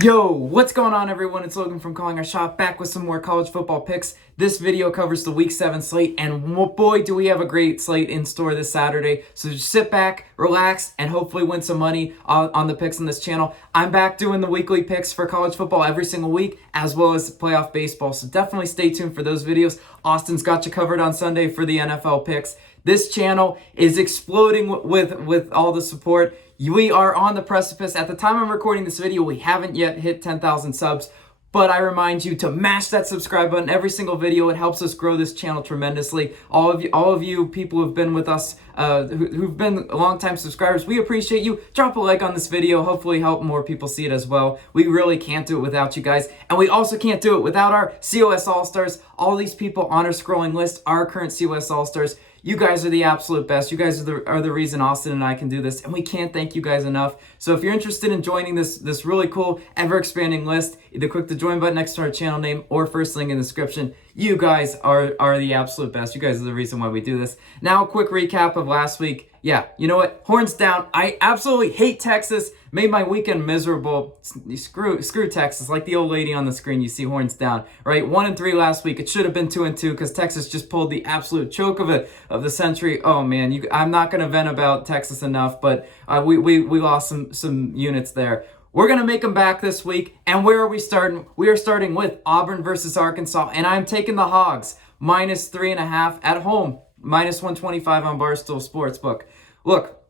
Yo, what's going on everyone? It's Logan from Calling Our Shot, back with some more college football picks. This video covers the Week 7 slate, and boy, do we have a great slate in store this Saturday. So just sit back, relax, and hopefully win some money on the picks on this channel. I'm back doing the weekly picks for college football every single week, as well as playoff baseball. So definitely stay tuned for those videos. Austin's got you covered on Sunday for the NFL picks. This channel is exploding with all the support. We are on the precipice. At the time I'm recording this video, we haven't yet hit 10,000 subs, but I remind you to mash that subscribe button every single video. It helps us grow this channel tremendously. All of you people who've been with us, who've been longtime subscribers, we appreciate you. Drop a like on this video. Hopefully help more people see it as well. We really can't do it without you guys. And we also can't do it without our COS All-Stars. All these people on our scrolling list are current COS All-Stars. You guys are the absolute best. You guys are the reason Austin and I can do this, and we can't thank you guys enough. So if you're interested in joining this really cool, ever-expanding list, either click the join button next to our channel name or first link in the description. You guys are the absolute best. You guys are the reason why we do this. Now, a quick recap of last week. Yeah, you know what? Horns down. I absolutely hate Texas. Made my weekend miserable. Screw Texas. Like the old lady on the screen, you see horns down. Right? 1-3 last week. It should have been 2-2 because Texas just pulled the absolute choke of the century. Oh man, I'm not gonna vent about Texas enough, but we lost some units there. We're going to make them back this week. And where are we starting? We are starting with Auburn versus Arkansas. And I'm taking the Hogs minus 3.5 at home. Minus 125 on Barstool Sportsbook. Look,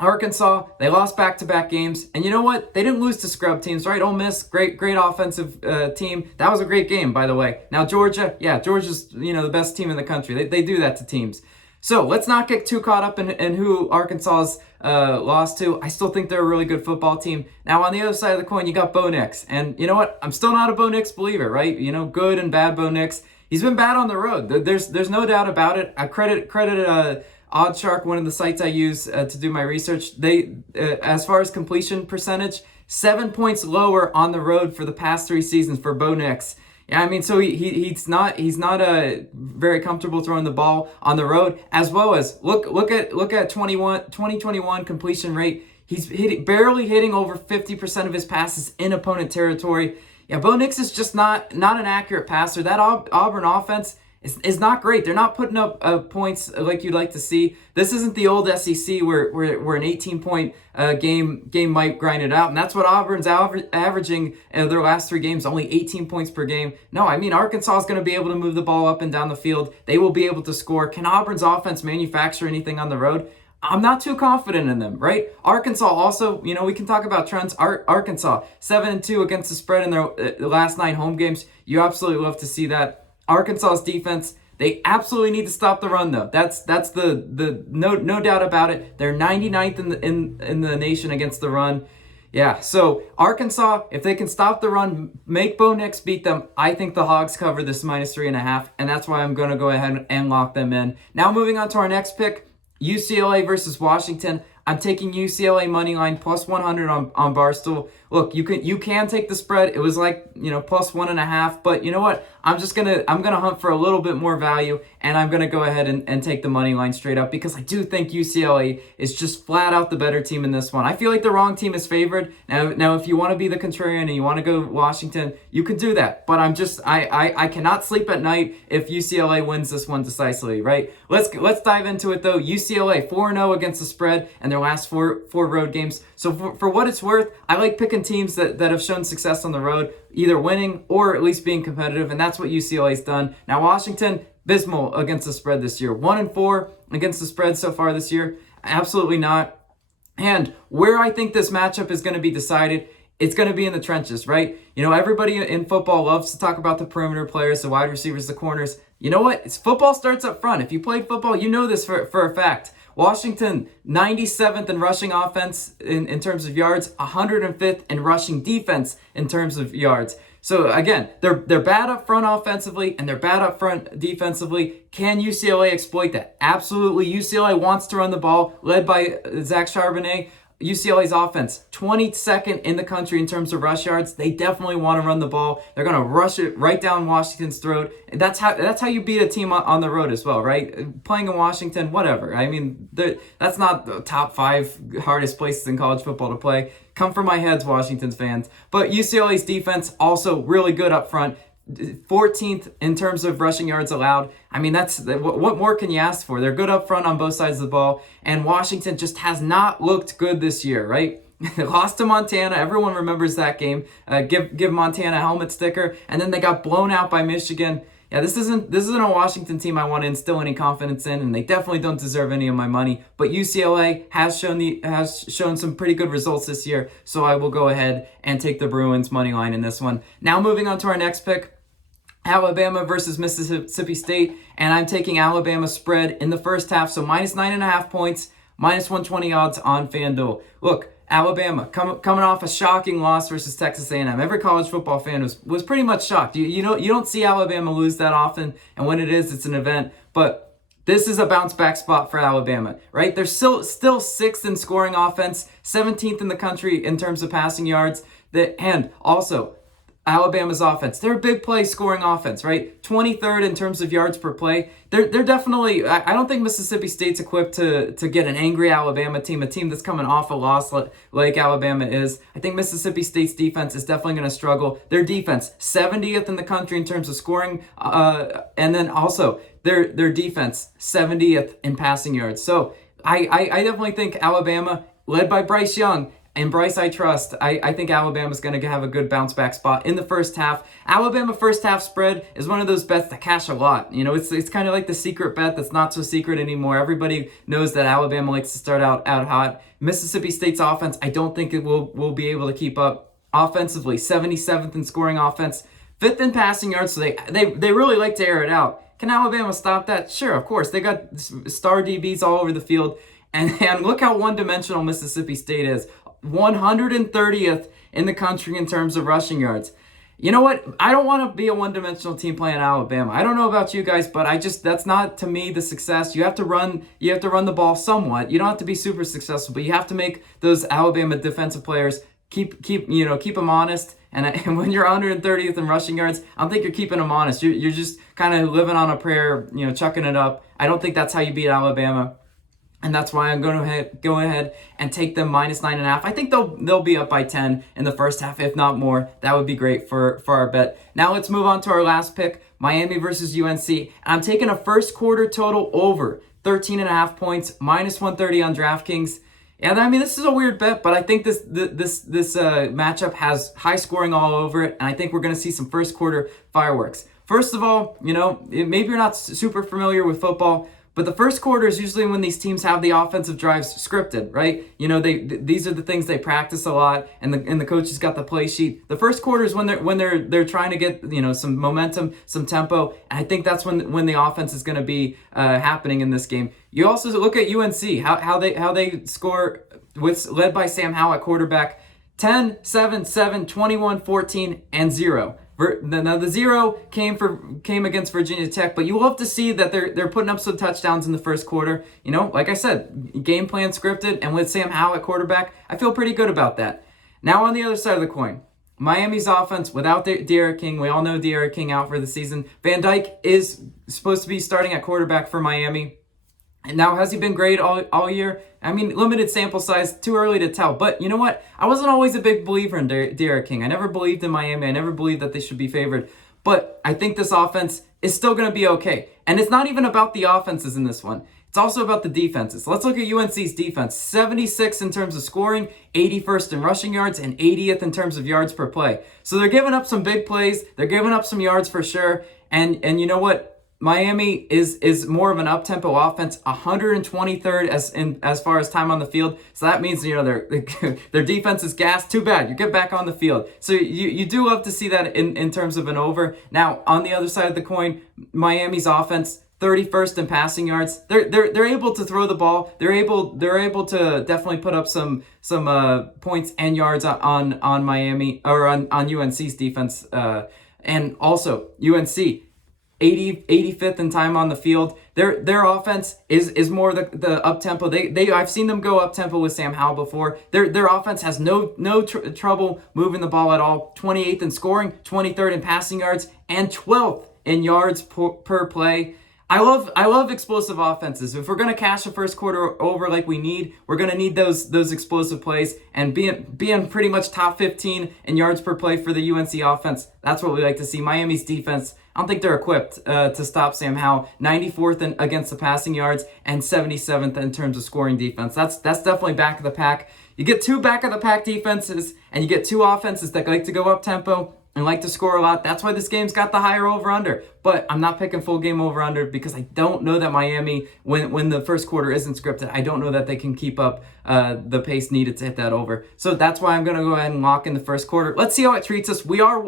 Arkansas, they lost back-to-back games. And you know what? They didn't lose to scrub teams, right? Ole Miss, great offensive team. That was a great game, by the way. Now, Georgia, yeah, Georgia's, the best team in the country. They do that to teams. So let's not get too caught up in who Arkansas's lost to. I still think they're a really good football team. Now, on the other side of the coin, you got Bo Nix. And you know what? I'm still not a Bo Nix believer, right? Good and bad Bo Nix. He's been bad on the road. There's no doubt about it. I credit OddsShark, one of the sites I use to do my research. They, as far as completion percentage, 7 points lower on the road for the past 3 seasons for Bo Nix. Yeah, I mean, so he's not very comfortable throwing the ball on the road, as well as look at 2021 completion rate. He's barely hitting over 50% of his passes in opponent territory. Yeah, Bo Nix is just not an accurate passer. That Auburn offense is not great. They're not putting up points like you'd like to see. This isn't the old SEC where an 18-point game might grind it out. And that's what Auburn's averaging their last 3 games, only 18 points per game. No, I mean, Arkansas is going to be able to move the ball up and down the field. They will be able to score. Can Auburn's offense manufacture anything on the road? I'm not too confident in them, right? Arkansas also, we can talk about trends. Arkansas, 7-2 against the spread in their last 9 home games. You absolutely love to see that. Arkansas's defense, they absolutely need to stop the run, though. That's the no doubt about it. They're 99th in the nation against the run. Yeah, so Arkansas, if they can stop the run, make Bo Nix beat them, I think the Hogs cover this minus 3.5, and that's why I'm going to go ahead and lock them in. Now moving on to our next pick, UCLA versus Washington. I'm taking UCLA money line plus 100 on Barstool. Look, you can take the spread. It was like, plus 1.5, but you know what? I'm gonna hunt for a little bit more value, and I'm gonna go ahead and take the money line straight up because I do think UCLA is just flat out the better team in this one. I feel like the wrong team is favored. Now if you want to be the contrarian and you want to go Washington, you can do that. But I cannot sleep at night if UCLA wins this one decisively, right? Let's dive into it though. UCLA 4-0 against the spread and their last four road games. So for what it's worth, I like picking teams that have shown success on the road, either winning or at least being competitive, and that's what UCLA's done. Now Washington, abysmal against the spread this year. 1-4 against the spread so far this year. Absolutely not. And where I think this matchup is going to be decided, it's going to be in the trenches, right? Everybody in football loves to talk about the perimeter players, the wide receivers, the corners. You know what? Football starts up front. If you played football, you know this for a fact. Washington, 97th in rushing offense in terms of yards, 105th in rushing defense in terms of yards. So again, they're bad up front offensively and they're bad up front defensively. Can UCLA exploit that? Absolutely. UCLA wants to run the ball, led by Zach Charbonnet. UCLA's offense, 22nd in the country in terms of rush yards. They definitely want to run the ball. They're going to rush it right down Washington's throat. That's how you beat a team on the road as well, right? Playing in Washington, whatever. I mean, that's not the top 5 hardest places in college football to play. Come from my heads, Washington's fans. But UCLA's defense also really good up front. 14th in terms of rushing yards allowed. I mean, what more can you ask for? They're good up front on both sides of the ball, and Washington just has not looked good this year, right? They lost to Montana. Everyone remembers that game. Give Montana a helmet sticker, and then they got blown out by Michigan. Yeah, this isn't a Washington team I want to instill any confidence in, and they definitely don't deserve any of my money. But UCLA has shown some pretty good results this year, so I will go ahead and take the Bruins money line in this one. Now moving on to our next pick. Alabama versus Mississippi State, and I'm taking Alabama spread in the first half, so minus 9.5 points, minus 120 odds on FanDuel. Look, Alabama coming off a shocking loss versus Texas A&M. Every college football fan was pretty much shocked. You don't see Alabama lose that often, and when it is, it's an event. But this is a bounce back spot for Alabama, right? They're still 6th in scoring offense, 17th in the country in terms of passing yards, and also Alabama's offense. They're a big play scoring offense, right? 23rd in terms of yards per play. They're definitely, I don't think Mississippi State's equipped to get an angry Alabama team, a team that's coming off a loss like Alabama is. I think Mississippi State's defense is definitely going to struggle. Their defense, 70th in the country in terms of scoring, and then also their defense, 70th in passing yards. So I definitely think Alabama, led by Bryce Young, and Bryce, I trust. I think Alabama's going to have a good bounce back spot in the first half. Alabama first half spread is one of those bets that cash a lot. You know, it's kind of like the secret bet that's not so secret anymore. Everybody knows that Alabama likes to start out hot. Mississippi State's offense, I don't think it will be able to keep up offensively. 77th in scoring offense, 5th in passing yards, so they really like to air it out. Can Alabama stop that? Sure, of course. They got star DBs all over the field. And look how one-dimensional Mississippi State is. 130th in the country in terms of rushing yards. You know what? I don't want to be a one-dimensional team playing Alabama. I don't know about you guys, but that's not to me the success. You have to run the ball somewhat. You don't have to be super successful, but you have to make those Alabama defensive players keep them honest. And when you're 130th in rushing yards, I don't think you're keeping them honest. You're just kind of living on a prayer, chucking it up. I don't think that's how you beat Alabama. And that's why I'm going to go ahead and take them minus 9.5. I think they'll be up by 10 in the first half, if not more. That would be great for our bet. Now let's move on to our last pick, Miami versus UNC. And I'm taking a first quarter total over 13.5 points, minus 130 on DraftKings. Yeah, I mean, this is a weird bet, but I think this matchup has high scoring all over it, and I think we're going to see some first quarter fireworks. First of all, maybe you're not super familiar with football, but the first quarter is usually when these teams have the offensive drives scripted, right? These are the things they practice a lot, and the coaches got the play sheet. The first quarter is when they're trying to get some momentum, some tempo, and I think that's when the offense is going to be happening in this game. You also look at UNC, how they score led by Sam Howell at quarterback, 10, 7, 7, 21, 14, and 0. Now the 0 came against Virginia Tech, but you love to see that they're putting up some touchdowns in the first quarter. Like I said, game plan scripted, and with Sam Howell at quarterback, I feel pretty good about that. Now on the other side of the coin, Miami's offense without D'Eriq King. We all know D'Eriq King out for the season. Van Dyke is supposed to be starting at quarterback for Miami. And now, has he been great all year? I mean, limited sample size, too early to tell. But you know what? I wasn't always a big believer in D'Eriq King. I never believed in Miami. I never believed that they should be favored. But I think this offense is still going to be okay. And it's not even about the offenses in this one. It's also about the defenses. Let's look at UNC's defense. 76 in terms of scoring, 81st in rushing yards, and 80th in terms of yards per play. So they're giving up some big plays. They're giving up some yards for sure. And you know what? Miami is more of an up-tempo offense, 123rd as far as time on the field. So that means their defense is gassed. Too bad. You get back on the field. So you do love to see that in terms of an over. Now on the other side of the coin, Miami's offense, 31st in passing yards. They're able to throw the ball. They're able to definitely put up some points and yards on Miami or on UNC's defense. And also UNC. 85th in time on the field. Their offense is more the up tempo. I've seen them go up tempo with Sam Howell before. Their offense has no trouble moving the ball at all. 28th in scoring, 23rd in passing yards, and 12th in yards per play. I love explosive offenses. If we're gonna cash the first quarter over like we need, we're gonna need those explosive plays, and being pretty much top 15 in yards per play for the UNC offense. That's what we like to see. Miami's defense, I don't think they're equipped to stop Sam Howell. 94th against the passing yards and 77th in terms of scoring defense. That's definitely back of the pack. You get two back of the pack defenses, and you get two offenses that like to go up tempo and like to score a lot. That's why this game's got the higher over-under. But I'm not picking full game over-under because I don't know that Miami, when the first quarter isn't scripted, I don't know that they can keep up the pace needed to hit that over. So that's why I'm going to go ahead and lock in the first quarter. Let's see how it treats us. We are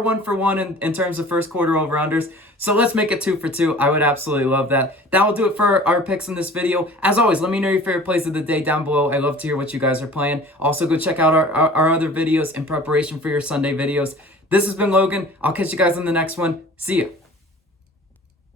1 for 1 in terms of first quarter over-unders. So let's make it 2 for 2. I would absolutely love that. That will do it for our picks in this video. As always, let me know your favorite plays of the day down below. I love to hear what you guys are playing. Also, go check out our other videos in preparation for your Sunday videos. This has been Logan. I'll catch you guys in the next one. See ya.